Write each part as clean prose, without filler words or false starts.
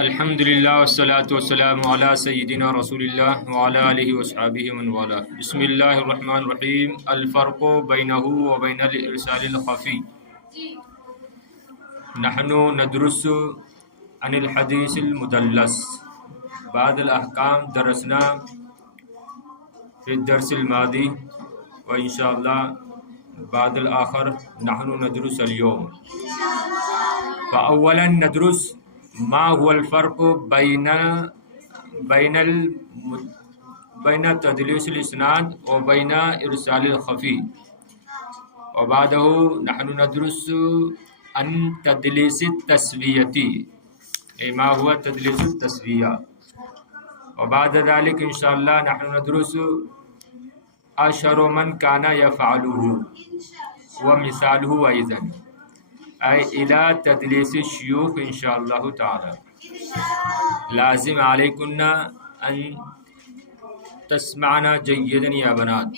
الحمدللہ والصلاة والسلام علی سیدنا رسول اللہ وعلی آلہ وصحبہ ومن والہ۔ بسم اللہ الرحمن الرحیم۔ الفرق بینہ وبین الارسال الخفی۔ نحن ندرس عن الحدیث المدلس، بعض الاحکام درسنا في الدرس الماضي وإن شاء الله بعد الآخر نحن ندرس اليوم. فأولا ندرس ما هو الفرق بين تدليس الإسناد وبين إرسال الخفي، وبعده نحن ندرس عن تدليس التسوية، ما هو تدليس التسوية، وبعد ذلك إن شاء الله نحن ندرس أشهر من كان يفعله ومثاله أيضا، أي إلى تدليس الشيوخ إن شاء الله تعالى. لازم عليكن أن تسمعنا جيدا يا بنات.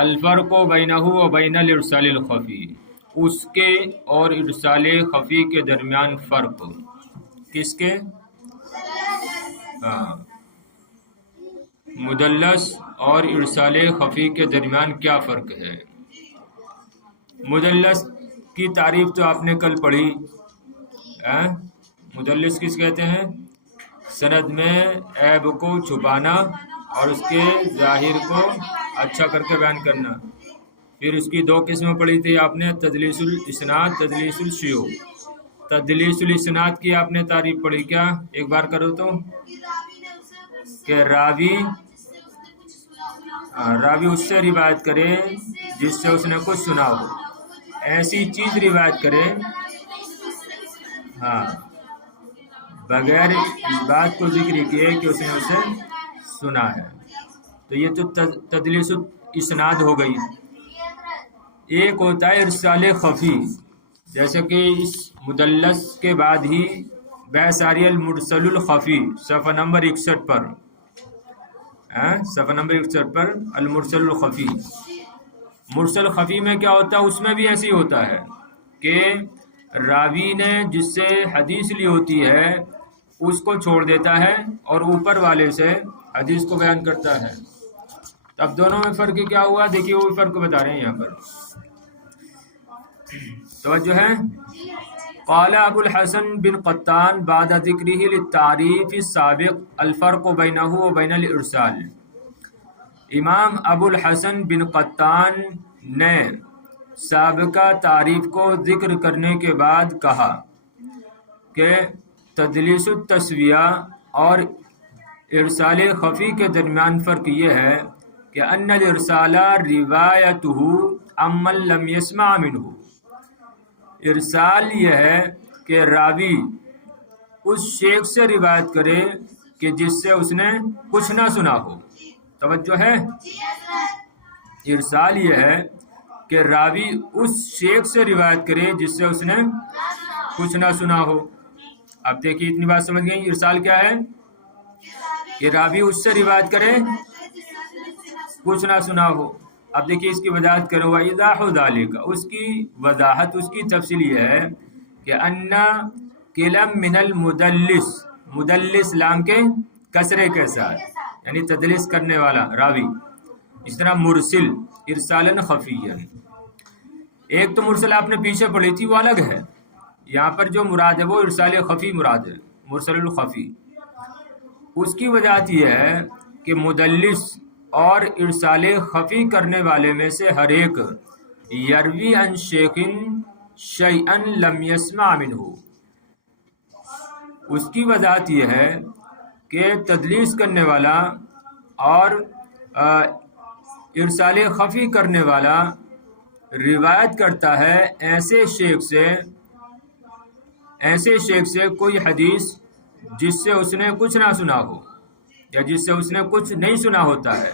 الفرق بينه وبين الإرسال الخفي، اس کے اور ارسال خفی کے درمیان فرق. کس کے؟ مدلس اور ارسال خفی کے درمیان کیا فرق ہے؟ مدلس کی تعریف تو آپ نے کل پڑھی. مدلس کس کہتے ہیں؟ سند میں عیب کو چھپانا اور اس کے ظاہر کو اچھا کر کے بیان کرنا. پھر اس کی دو قسمیں پڑھی تھی آپ نے، تدلیس الاسناد، تدلیس الشیوخ. تدلیس الاسناد کی آپ نے تعریف پڑھی، کیا ایک بار کرو تو؟ کہ راوی اس سے روایت کرے جس سے اس نے کچھ سنا ہو، ایسی چیز روایت کرے بغیر اس بات کو ذکر کیے کہ اس نے اسے سنا ہے. تو یہ تو تدلیس الاسناد ہو گئی. ایک ہوتا ہے ارسال خفی، جیسے کہ اس مدلس کے بعد ہی بحث آ رہی ہے المرسل الخفی، صفحہ نمبر 61 پر. صفحہ نمبر 61 پر المرسل الخفی. مرسل خفی میں کیا ہوتا ہے؟ اس میں بھی ایسی ہوتا ہے کہ راوی نے جس سے حدیث لی ہوتی ہے اس کو چھوڑ دیتا ہے اور اوپر والے سے حدیث کو بیان کرتا ہے. اب دونوں میں فرق کیا ہوا؟ دیکھیے وہ فرق بتا رہے ہیں یہاں پر. توجہ ہے. قال ابو الحسن بن قطان بعد ذکرہ للتعریف السابق الفرق بینہ وبین الارسال. امام ابو الحسن بن قطان نے سابقہ تعریف کو ذکر کرنے کے بعد کہا کہ تدلیس التسویہ اور ارسال خفی کے درمیان فرق یہ ہے کہ ان الارسال روایتہ عمن لم یسمع منہ. ارسال یہ ہے کہ راوی اس شیخ سے روایت کرے کہ جس سے اس نے کچھ نہ سنا ہو. توجہ ہے. ارسال یہ ہے کہ راوی اس شیخ سے روایت کرے جس سے اس نے کچھ نہ سنا ہو. اب دیکھیے اتنی بات سمجھ گئی. ارسال کیا ہے؟ کہ راوی اس سے روایت کرے کچھ نہ سنا ہو. اب دیکھیے اس کی وضاحت کرو. وَإِضَاحُ ذَلِكَ، اس کی وضاحت، اس کی تفصیل یہ ہے کہ اَنَّ کلم من المدلس، مدلس لام کے کسرے کے ساتھ، یعنی تدلیس کرنے والا راوی. اس طرح مرسل ارسالن خفیًا. ایک تو مرسل آپ نے پیچھے پڑھی تھی، وہ الگ ہے. یہاں پر جو مراد ہے وہ ارسال خفی مراد ہے، مرسل الخفی. اس کی وجہ یہ ہے کہ مدلس اور ارسال خفی کرنے والے میں سے ہر ایک یروی عن شیخ شیئا لم یسمع منہ. اس کی وجہ یہ ہے کہ تدلیس کرنے والا اور ارسال خفی کرنے والا روایت کرتا ہے ایسے شیخ سے کوئی حدیث جس سے اس نے کچھ نہ سنا ہو یا جس سے اس نے کچھ نہیں سنا ہوتا ہے.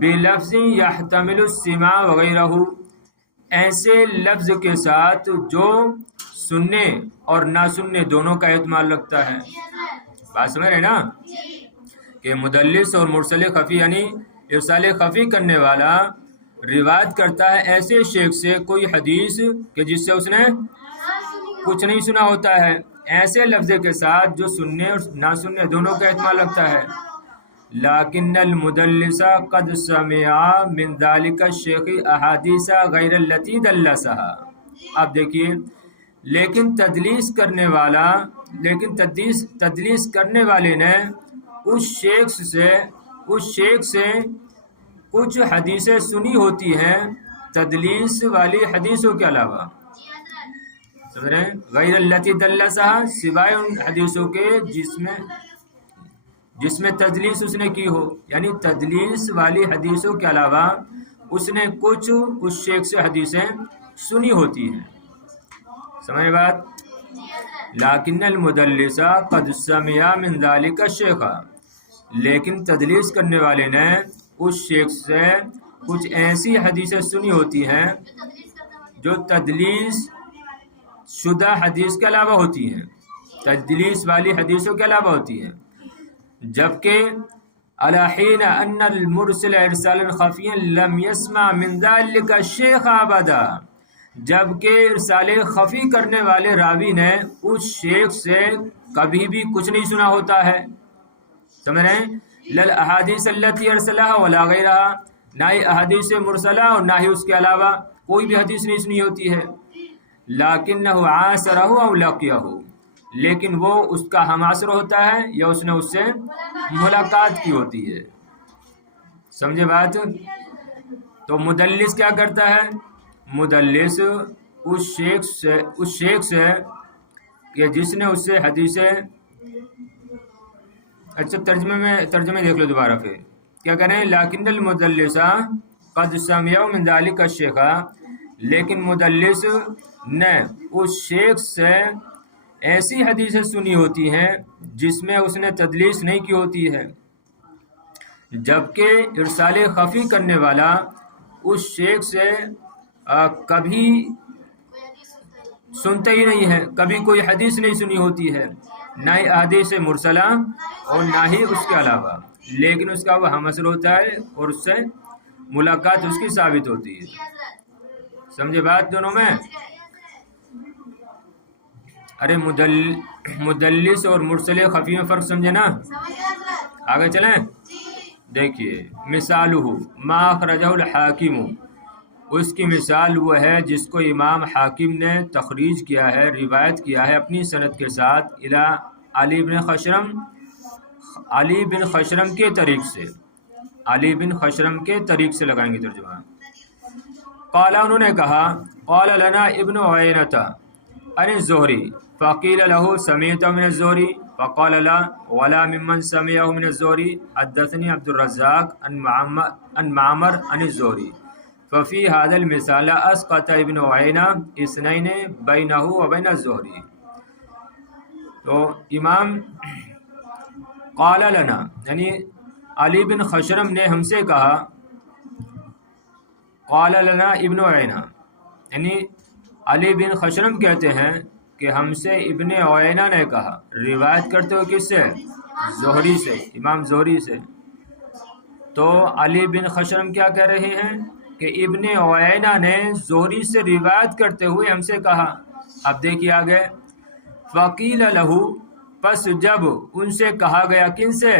بلفظ یحتمل السماع وغیرہ، ایسے لفظ کے ساتھ جو سننے اور نہ سننے دونوں کا احتمال رکھتا ہے. بات سمجھ رہے نا کہ مدلس اور مرسل خفی یعنی ارسال خفی کرنے والا روایت کرتا ہے ایسے شیخ سے کوئی حدیث کہ جس سے اس نے کچھ نہیں سنا ہوتا ہے. ایسے لفظ کے ساتھ جو سننے اور نہ سننے دونوں کا احتمال رکھتا ہے. لیکن المدلس قد سمع من ذلك الشیخ احادیث غیر التي دلسها. اب دیکھیے، لیکن تدلیس کرنے والے نے اس شیخ سے کچھ حدیثیں سنی ہوتی ہیں تدلیس والی حدیثوں کے علاوہ. سمجھ رہے ہیں؟ غیر التی دلسها، سوائے ان حدیثوں کے جس میں تدلیس اس نے کی ہو، یعنی تدلیس والی حدیثوں کے علاوہ اس نے کچھ اس شیخ سے حدیثیں سنی ہوتی ہیں. سمجھ بات؟ لیکن المدلس قد سمع من ذلك الشیخ، لیکن تدلیس کرنے والے نے اس شیخ سے کچھ ایسی حدیثیں سنی ہوتی ہیں جو تدلیس شدہ حدیث کے علاوہ ہوتی ہیں، تدلیس والی حدیثوں کے علاوہ ہوتی ہیں. جبکہ علی حین ان المرسل ارسالا خفیا لم يسمع من ذلك الشیخ ابدا، جبکہ ارسال خفی کرنے والے راوی نے اس شیخ سے کبھی بھی کچھ نہیں سنا ہوتا ہے. سمجھ رہے ہیں؟ للاحادیث التي ارسلها ولا غیرها، نہ ہی احادیث مرسلہ اور نہ ہی اس کے علاوہ کوئی بھی حدیث نہیں سنی ہوتی ہے. لیکنہ عاصرہ او لقیہ، لیکن وہ اس کا ہمعصر ہوتا ہے یا اس نے اس سے ملاقات کی ہوتی ہے. سمجھے بات؟ تو مدلس کیا کرتا ہے؟ مدلس اس شیخ سے کہ جس نے اس سے حدیثیں، اچھا ترجمے دیکھ لو دوبارہ پھر کیا کریں. لیکن المدلس قد سمع من ذلك الشیخ، لیکن مدلس نے اس شیخ سے ایسی حدیثیں سنی ہوتی ہیں جس میں اس نے تدلیس نہیں کی ہوتی ہے. جبکہ ارسال خفی کرنے والا اس شیخ سے کبھی سنتا ہی نہیں ہے، کبھی کوئی حدیث نہیں سنی ہوتی ہے، نہ ہی احادیث مرسلہ اور نہ ہی اس کے علاوہ، لیکن اس کا وہ ہمعصر ہوتا ہے اور اس سے ملاقات اس کی ثابت ہوتی ہے. سمجھے بات دونوں میں؟ ارے مدلس اور مرسل خفی میں فرق سمجھے نا؟ آگے چلیں. دیکھیے، مثالہ ما اخرجہ الحاکم، اس کی مثال وہ ہے جس کو امام حاکم نے تخریج کیا ہے، روایت کیا ہے اپنی سند کے ساتھ، الی علی بن خشرم کے طریق سے. علی بن خشرم کے طریق سے لگائیں گے ترجمہ. قال، انہوں نے کہا، قال لنا ابن عینۃ عن الزہری فقیل له سمعت من الزہری فقال لا ولا ممن سمعه من الزہری حدثني عبد الرزاق عن معمر عن الزہری ففي هذا المثال اسقط ابن عینہ اثنین بینہ وبین الزہری. تو امام قال لنا یعنی علی بن خشرم نے ہم سے کہا، قال لنا ابن عینہ یعنی علی بن خشرم کہتے ہیں کہ ہم سے ابن عینہ نے کہا، روایت کرتے ہو کس سے؟ زہری سے، امام زہری سے. تو علی بن خشرم کیا کہہ رہے ہیں کہ ابن عینہ نے زہری سے روایت کرتے ہوئے ہم سے کہا. اب دیکھیے آگے، فقیل لہ، پس جب ان سے کہا گیا، کن سے؟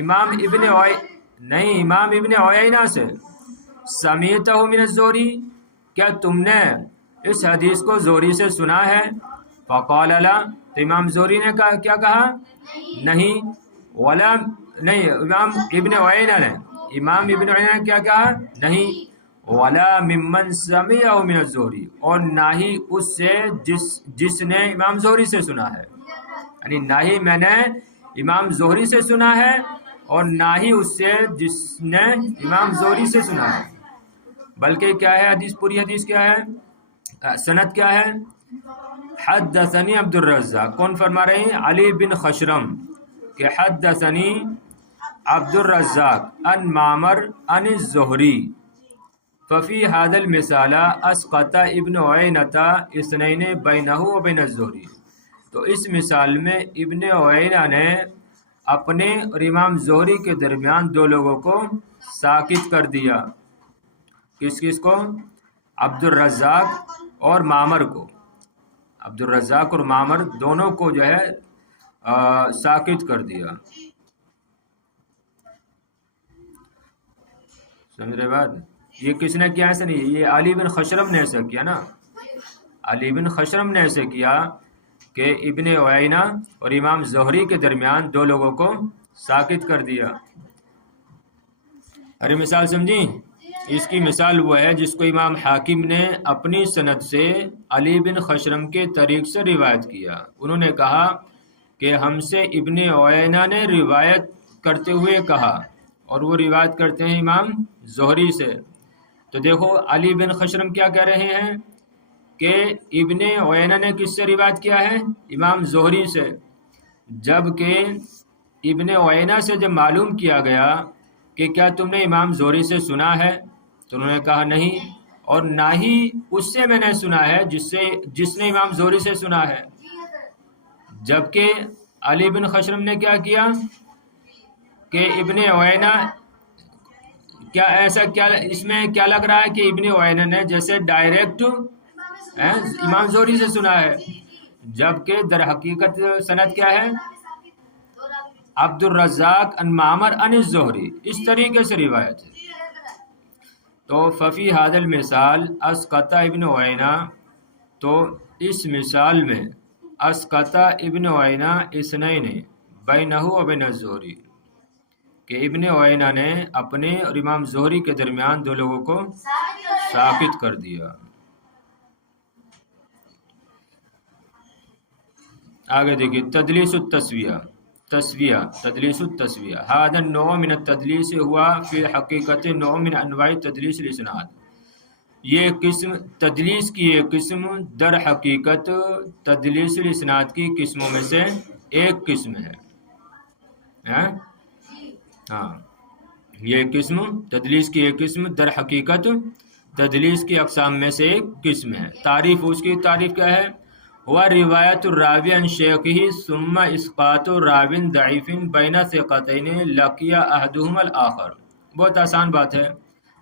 امام ابن عینہ سے، سمیعتہ من الزہری، کیا تم نے اس حدیث کو زہری سے سنا ہے؟ فقال لا، تو امام زہری نے کیا کہا؟ نہیں. ولا، نہیں، امام ابن عینہ نے کیا کہا؟ نہیں. ولا ممن سمعہ من الزہری، اور نہ ہی اس سے جس نے امام زہری سے سنا ہے، یعنی نہ ہی میں نے امام زہری سے سنا ہے اور نہ ہی اس سے جس نے امام زہری سے سنا ہے. بلکہ کیا ہے حدیث، پوری حدیث کیا ہے، سند کیا ہے؟ حدثنی عبد الرزاق، کون فرما رہے ہیں؟ علی بن خشرم، کہ حدثنی عبد الرزاق عن معمر عن الزہری ففی هذا المثال اسقط ابن عینۃ اثنین بینہ وبین الزہری. تو اس مثال میں ابن عینہ نے اپنے اور امام زہری کے درمیان دو لوگوں کو ساکت کر دیا. کس کو؟ عبد الرزاق اور معمر کو. عبدالرزاق اور معمر دونوں کو جو ہے ساکت کر دیا. سمجھ رہے بات؟ یہ کس نے کیا؟ ایسا نہیں، یہ علی بن خشرم نے ایسا کیا نا. علی بن خشرم نے ایسے کیا کہ ابن عیینہ اور امام زہری کے درمیان دو لوگوں کو ساکت کر دیا. ارے مثال سمجھی؟ اس کی مثال وہ ہے جس کو امام حاکم نے اپنی سند سے علی بن خشرم کے طریق سے روایت کیا. انہوں نے کہا کہ ہم سے ابن عیینہ نے روایت کرتے ہوئے کہا، اور وہ روایت کرتے ہیں امام زہری سے. تو دیکھو علی بن خشرم کیا کہہ رہے ہیں کہ ابن عیینہ نے کس سے روایت کیا ہے؟ امام زہری سے. جبکہ ابن عیینہ سے جب معلوم کیا گیا کہ کیا تم نے امام زہری سے سنا ہے، تو انہوں نے کہا نہیں، اور نہ ہی اس سے میں نے سنا ہے جس نے امام زہری سے سنا ہے. جبکہ علی بن خشرم نے کیا کیا کہ ابن عیینہ کیا ایسا کیا اس میں کیا لگ رہا ہے کہ ابن عیینہ نے جیسے ڈائریکٹ امام زہری سے سنا ہے، جبکہ در حقیقت سند کیا ہے؟ عبدالرزاق ان معمر ان الزہری، اس طریقے سے روایت ہے. تو ففی هذا المثال اسقط ابن عیینہ، تو اس مثال میں اسقط ابن عیینہ اثنین بینہ و بین الزہری، کہ ابن عیینہ نے اپنے اور امام زہری کے درمیان دو لوگوں کو ساکت کر دیا. آگے دیکھیے تدلیس التسویہ. تدلیس التسویہ هذا النوع من التدلیس ہوا فی حقیقت نوع من انواع تدلیس الاسناد. یہ قسم تدلیس کی ایک قسم در حقیقت تدلیس الاسناد کی قسموں میں سے ایک قسم ہے. ہاں یہ قسم تدلیس کی ایک قسم در حقیقت تدلیس کی اقسام میں سے ایک قسم ہے. تعریف، اس کی تعریف کیا ہے؟ ہوا روایت الراوی عن شیخہ ثم اسقاط راو ضعیف بین ثقتین لقی احدہما الآخر. بہت آسان بات ہے،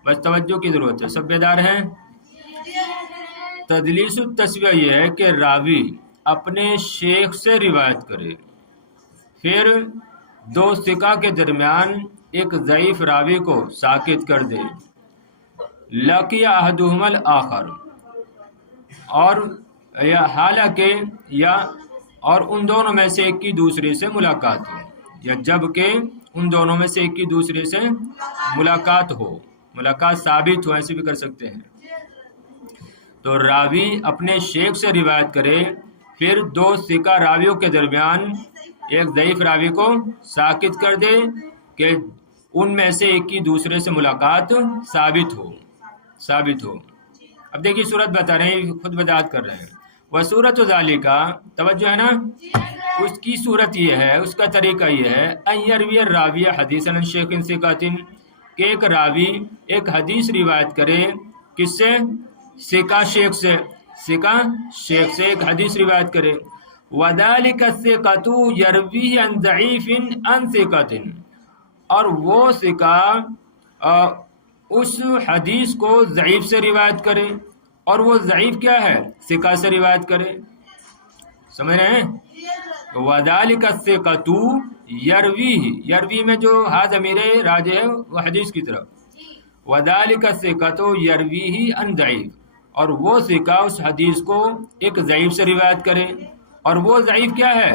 بس توجہ کی ضرورت ہے. سب بیدار ہیں؟ تدلیس التسویہ یہ ہے کہ راوی اپنے شیخ سے روایت کرے، پھر دو ثقہ کے درمیان ایک ضعیف راوی کو ساکت کر دے. لقی احدہما الآخر، اور حالانکہ اور ان دونوں میں سے ایک کی دوسرے سے ملاقات ہو، یا جبکہ ان دونوں میں سے ایک کی دوسرے سے ملاقات ہو، ملاقات ثابت ہو، ایسے بھی کر سکتے ہیں. تو راوی اپنے شیخ سے روایت کرے، پھر دو ثقہ راویوں کے درمیان ایک ضعیف راوی کو ساکت کر دے کہ ان میں سے ایک کی دوسرے سے ملاقات ثابت ہو. اب دیکھیے صورت بتا رہے ہیں، خود وضاحت کر رہے ہیں. وصورت ذالکا، توجہ ہے نا، اس کی صورت یہ ہے، اس کا طریقہ یہ ہے ان یروی الراوی حدیثا عن شیخ ثقۃ، کہ ایک راوی ایک حدیث روایت کرے، کس سے؟ ثقہ شیخ سے. ثقہ شیخ سے ایک حدیث روایت کرے. وذالک الثقۃ یروی عن ضعیف عن ثقۃ، اور وہ ثقہ اس حدیث کو ضعیف سے روایت کرے، اور وہ ضعیف کیا ہے؟ ثقہ سے روایت کرے. سمجھ رہے ہیں؟ وذالک الثقۃ یروی میں جو ہا ضمیر راجع ہے وہ حدیث کی طرف. وذالک الثقۃ یروی عن ضعیف، اور وہ ثقہ اس حدیث کو ایک ضعیف سے روایت کرے، اور وہ ضعیف کیا ہے؟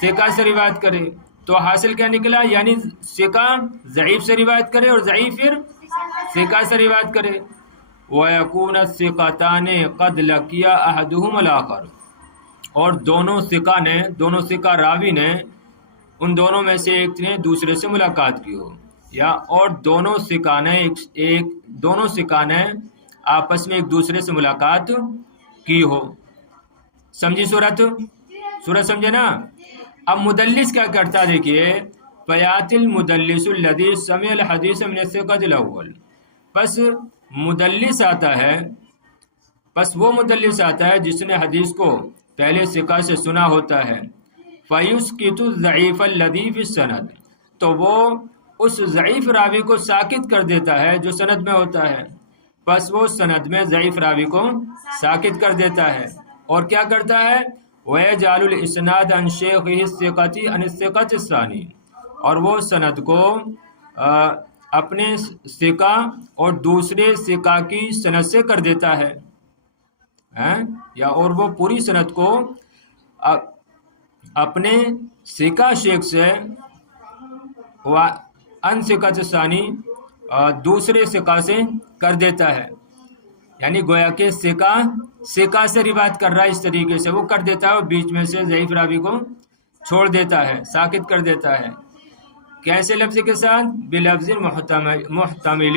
ثقہ سے روایت کرے. تو حاصل کیا نکلا؟ یعنی ثقہ ضعیف سے روایت کرے اور ضعیف پھر ثقہ سے روایت کرے. وَيَكُونَ الثِّقَتَانِ قَدْ لَقِيَا أَحَدُهُمَا الْآخَرَ، اور دونوں ثقہ راوی نے، ان دونوں میں سے ایک نے دوسرے سے ملاقات کی ہو، یا اور دونوں ثقہ نے آپس میں ایک دوسرے سے ملاقات کی ہو. سمجھی صورت سمجھے نا؟ اب مدلس کیا کرتا، دیکھیے فیات المدلس الذی سمع الحدیث من الثقۃ الاول، پس وہ مدلس آتا ہے جس نے حدیث کو پہلے ثقہ سے سنا ہوتا ہے. فیسقط الضعیف الذی فی السند، تو وہ اس ضعیف راوی کو ساکت کر دیتا ہے جو سند میں ہوتا ہے. پس وہ سند میں ضعیف راوی کو ساکت کر دیتا ہے، اور کیا کرتا ہے وَيَجْعَلُ الْإِسْنَادَ عَنْ شَيْخِهِ الثِّقَةِ عَنِ الثِّقَةِ الثَّانِي، اور وہ سند کو اپنے ثقہ اور دوسرے ثقہ کی سند سے کر دیتا ہے، یا اور وہ پوری سند کو اپنے ثقہ شیخ سے ان ثقۃ ثانی دوسرے ثقہ سے کر دیتا ہے، یعنی گویا کہ ثقہ سے روایت کر رہا ہے، اس طریقے سے وہ کر دیتا ہے اور بیچ میں سے ضعیف راوی کو چھوڑ دیتا ہے، ساکت کر دیتا ہے۔ کیسے لفظ کے ساتھ؟ بلفظ محتمل،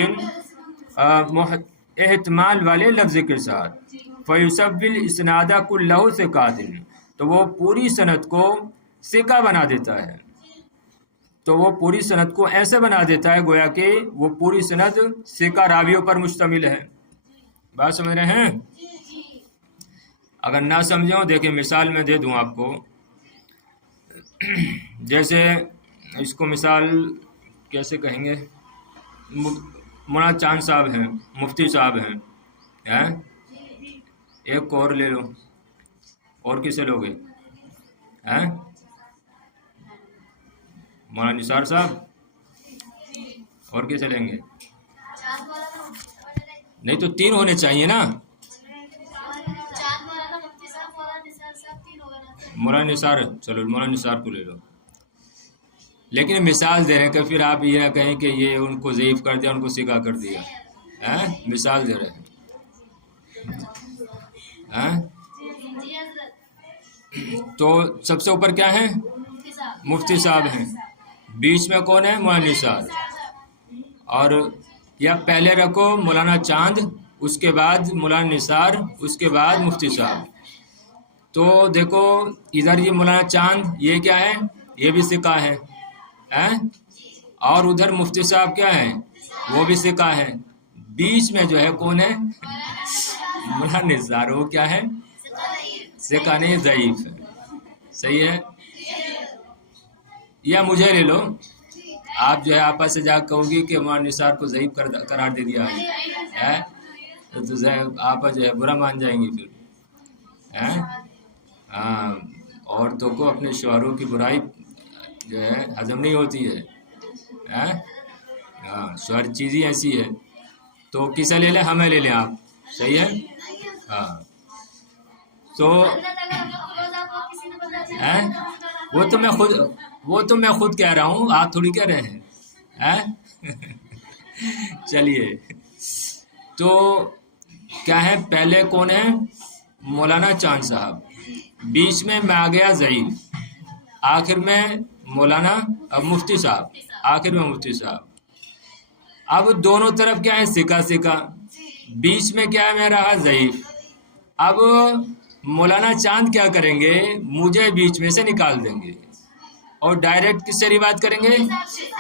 احتمال والے لفظ کے ساتھ۔ فیصب الاسناد کلہ ثقات، تو وہ پوری سند کو ثقہ بنا دیتا ہے، تو وہ پوری سند کو ایسے بنا دیتا ہے گویا کہ وہ پوری سند ثقہ راویوں پر مشتمل ہے۔ بات سمجھ رہے ہیں؟ اگر نہ سمجھو دیکھیں مثال میں دے دوں آپ کو، جیسے اس کو مثال کیسے کہیں گے، مولانا چاند صاحب ہیں، مفتی صاحب ہیں، ایک اور لے لو، اور کسے لوگے؟ مولانا نثار صاحب، اور کسے لیں گے؟ نہیں تو تین ہونے چاہیے نا، مولانا نثار، چلو مولانا نثار کو لے لو، لیکن مثال دے رہے ہیں کہ پھر آپ یہ نہ کہیں کہ یہ ان کو ضعیف کر دیا، ان کو ثقہ کر دیا، مثال دے رہے ہیں۔ تو سب سے اوپر کیا ہے؟ مفتی صاحب ہیں، بیچ میں کون ہے؟ مولانا نثار، اور یا پہلے رکھو مولانا چاند، اس کے بعد مولانا نثار، اس کے بعد مفتی صاحب۔ تو دیکھو ادھر یہ مولانا چاند یہ کیا ہے؟ یہ بھی ثقہ ہے، اور ادھر مفتی صاحب کیا ہے؟ وہ بھی ثقہ ہے۔ بیچ میں جو ہے کون ہے؟ مولانا نثار، وہ کیا ہے؟ ثقہ نہیں، ضعیف ہے۔ صحیح ہے؟ یا مجھے لے لو، آپ جو ہے آپس سے جا کہو گی کہ مولانا نثار کو ضعیف قرار دے دیا ہے، تو آپ جو ہے برا مان جائیں گی پھر۔ عورتوں کو اپنے شوہروں کی برائی جو ہے ہضم نہیں ہوتی ہے، شوہر چیز ہی ایسی ہے۔ تو کسے لے لیں؟ ہمیں لے لیں آپ، صحیح ہے؟ تو وہ تو میں خود کہہ رہا ہوں، آپ تھوڑی کہہ رہے ہیں۔ چلیے، تو کیا ہے؟ پہلے کون ہے؟ مولانا چاند صاحب، بیچ میں آ گیا ضعیف، آخر میں مولانا مفتی صاحب، آخر میں مفتی صاحب۔ اب دونوں طرف کیا ہے؟ ثقہ، بیچ میں کیا ہے میرا؟ ضعیف۔ اب مولانا چاند کیا کریں گے؟ مجھے بیچ میں سے نکال دیں گے اور ڈائریکٹ کس سے روایت کریں گے؟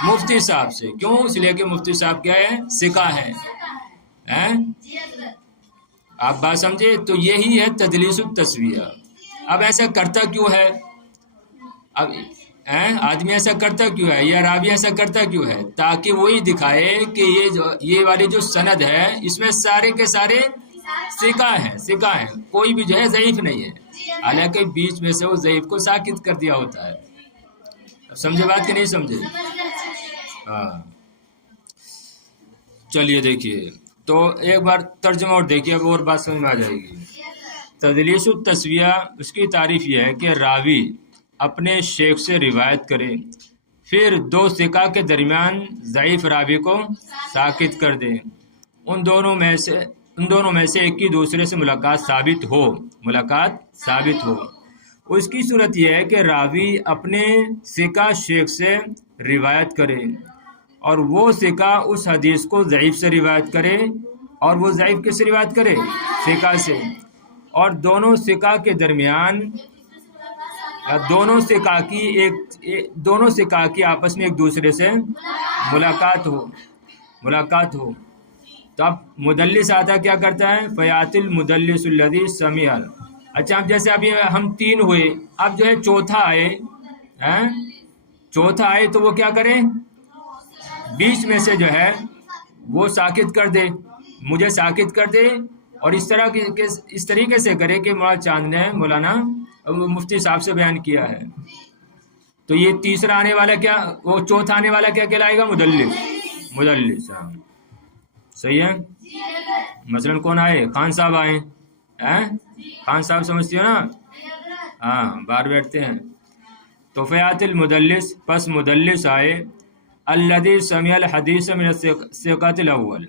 مفتی صاحب سے۔ کیوں؟ اس لیے کہ مفتی صاحب کیا ہے؟ ثقہ ہے۔ آپ بات سمجھے؟ تو یہی ہے تدلیس التسویہ۔ اب ایسا کرتا کیوں ہے؟ اب آدمی ایسا کرتا کیوں ہے، یا راوی ایسا کرتا کیوں ہے؟ تاکہ وہی دکھائے کہ یہ والی جو سند ہے اس میں سارے کے سارے ثقہ ہیں، کوئی بھی جو ہے ضعیف نہیں ہے، حالانکہ بیچ میں سے وہ ضعیف کو ساکت کر دیا ہوتا ہے۔ اب سمجھے بات کہ نہیں سمجھے؟ چلیے دیکھیے، تو ایک بار ترجمہ اور دیکھیے، اب اور بات سمجھ میں آ جائے گی۔ تدلیس التسویہ، اس کی تعریف یہ ہے کہ راوی اپنے شیخ سے روایت کرے، پھر دو ثقہ کے درمیان ضعیف راوی کو ساکت کر دے، ان دونوں میں سے ایک کی دوسرے سے ملاقات ثابت ہو۔ اس کی صورت یہ ہے کہ راوی اپنے ثقہ شیخ سے روایت کرے اور وہ ثقہ اس حدیث کو ضعیف سے روایت کرے، اور وہ ضعیف کس سے روایت کرے؟ ثقہ سے، اور دونوں ثقہ کے درمیان دونوں ثقہ کی آپس میں ایک دوسرے سے ملاقات ہو۔ تو اب مدلس آتا کیا کرتا ہے؟ فیات المدلس الذی سمع۔ اچھا، اب جیسے ابھی ہم تین ہوئے، اب جو ہے چوتھا آئے تو وہ کیا کریں؟ بیچ میں سے جو ہے وہ ساکت کر دے، مجھے ساکت کر دے، اور اس طریقے سے کرے کہ مولانا چاند نے مولانا مفتی صاحب سے بیان کیا ہے. تو یہ تیسرا آنے والا کیا، وہ چوتھا آنے والا کیا کہلائے گا؟ مدلس. ہاں صحیح ہے. مثلاً کون آئے؟ خان صاحب آئے. خان صاحب سمجھتی ہو نا؟ ہاں باہر بیٹھتے ہیں. تو فیات المدلس، پس مدلس آئے، الذی سمع الحدیث من الثقات الاول،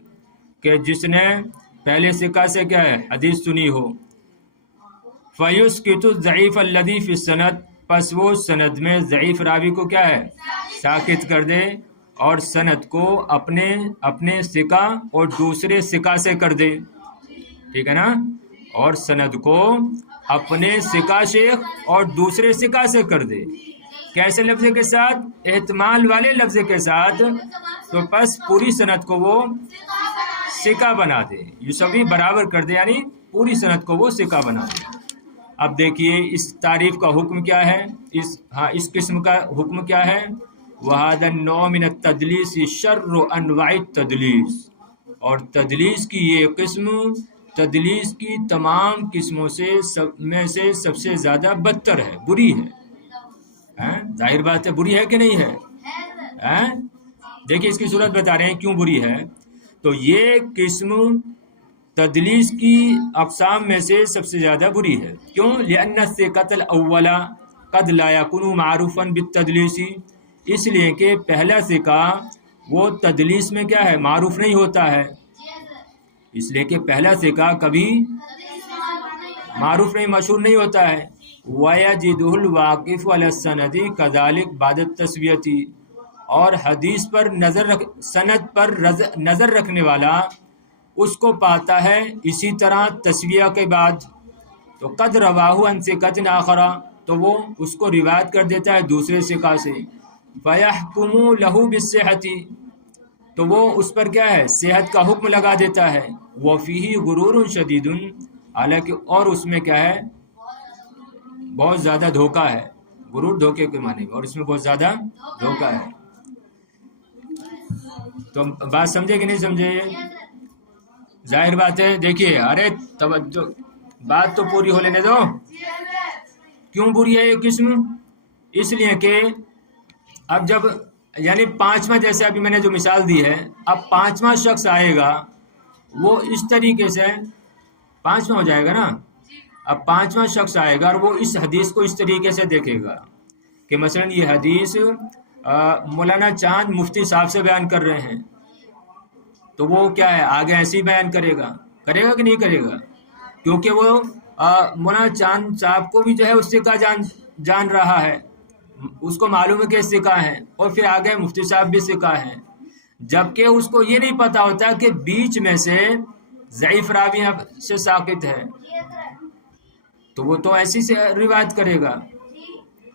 کہ جس نے پہلے ثقہ سے کیا ہے؟ حدیث سنی ہو. فیسکت الضعیف الذی فی السند، پس وہ سند میں ضعیف راوی کو کیا ہے؟ ساکت کر دے، اور سند کو اپنے ثقہ اور دوسرے ثقہ سے کر دے. ٹھیک ہے نا؟ اور سند کو اپنے ثقہ شیخ اور دوسرے ثقہ سے کر دے. کیسے لفظ کے ساتھ؟ احتمال والے لفظ کے ساتھ. تو پس پوری سند کو وہ ثقہ بنا دے، یسوی برابر کر دے، یعنی پوری سند کو وہ ثقہ بنا دے. اب دیکھیے اس تعریف کا حکم کیا ہے، اس قسم کا حکم کیا ہے؟ وَهَذَا النَّوْعُ مِنَ التَّدْلِيسِ شَرُّ أَنْوَاعِ التَّدْلِيسِ، اور تدلیس کی یہ قسم تدلیس کی تمام قسموں میں سے سب سے زیادہ بدتر ہے، بری ہے. ظاہر بات ہے بری ہے کہ نہیں ہے؟ دیکھیے اس کی صورت بتا رہے ہیں کیوں بری ہے. تو یہ قسم تدلیس کی اقسام میں سے سب سے زیادہ بری ہے. کیوں؟ لأن الثقة الأول قد لا يكون معروفا بالتدلیس، اس لیے کہ پہلا ثقہ وہ تدلیس میں کیا ہے؟ معروف نہیں ہوتا ہے. اس لیے کہ پہلا ثقہ کبھی معروف نہیں، مشہور نہیں ہوتا ہے. وَيَجِدُهُ الْوَاقِفُ عَلَى السَّنَدِ كَذَلِكَ بَعْدَ التَّسْوِيَةِ، اور حدیث پر سند پر نظر رکھنے والا اس کو پاتا ہے اسی طرح تسویہ کے بعد. تو قد رواہ عن ثقۃ آخر، تو وہ اس کو روایت کر دیتا ہے دوسرے ثقہ سے. فَيَحْكُمُ لَهُ بِالصِّحَةِ، تو وہ اس پر کیا ہے؟ صحت کا حکم لگا دیتا ہے. وَفِيهِ غُرُورٌ شَدِيدٌ، حالانکہ اور اس میں کیا ہے؟ بہت زیادہ دھوکہ ہے. غرور دھوکے کے معنی میں، اور اس میں بہت زیادہ دھوکہ ہے. تو بات سمجھے کہ نہیں سمجھے؟ ظاہر بات ہے. دیکھیے ارے توجہ، بات تو پوری ہو لینے دو. کیوں بری ہے یہ قسم؟ اس لیے کہ اب جب یعنی پانچواں، جیسے ابھی میں نے جو مثال دی ہے، اب پانچواں شخص آئے گا وہ اس طریقے سے پانچواں ہو جائے گا نا. اب پانچواں شخص آئے گا اور وہ اس حدیث کو اس طریقے سے دیکھے گا کہ مثلا یہ حدیث مولانا چاند مفتی صاحب سے بیان کر رہے ہیں، تو وہ کیا ہے؟ آگے ایسے ہی بیان کرے گا کہ نہیں کرے گا؟ کیونکہ وہ مولانا چاند صاحب کو بھی جو ہے اس سے کا جان رہا ہے، اس کو معلوم ہے کہ سکا ہے، اور پھر آگے مفتی صاحب بھی سکا ہے. جبکہ اس کو یہ نہیں پتا ہوتا کہ بیچ میں سے ضعیف راوی سے ساقط ہے، تو وہ تو ایسی سے روایت کرے گا.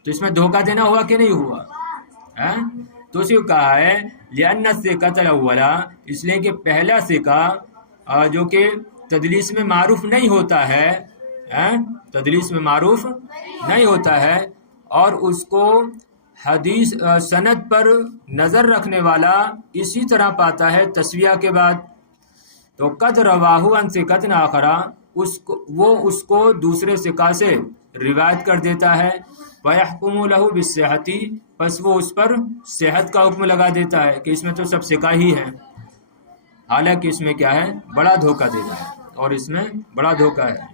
تو اس میں دھوکہ دینا ہوا کہ نہیں ہوا؟ تو اسی کو کہا ہے لأن الثقة الأول، اس لیے کہ پہلا ثقہ جو کہ تدلیس میں معروف نہیں ہوتا ہے، تدلیس میں معروف نہیں ہوتا ہے، اور اس کو حدیث سند پر نظر رکھنے والا اسی طرح پاتا ہے تسویہ کے بعد. تو قد رواہ عن ثقۃ آخر، وہ اس کو دوسرے ثقہ سے روایت کر دیتا ہے. وَيَحْكُمُ لَهُ بِالصِّحَةِ، پس وہ اس پر صحت کا حکم لگا دیتا ہے کہ اس میں تو سب ثقہ ہی ہے. حالانکہ اس میں کیا ہے؟ بڑا دھوکہ دیتا ہے، اور اس میں بڑا دھوکہ ہے.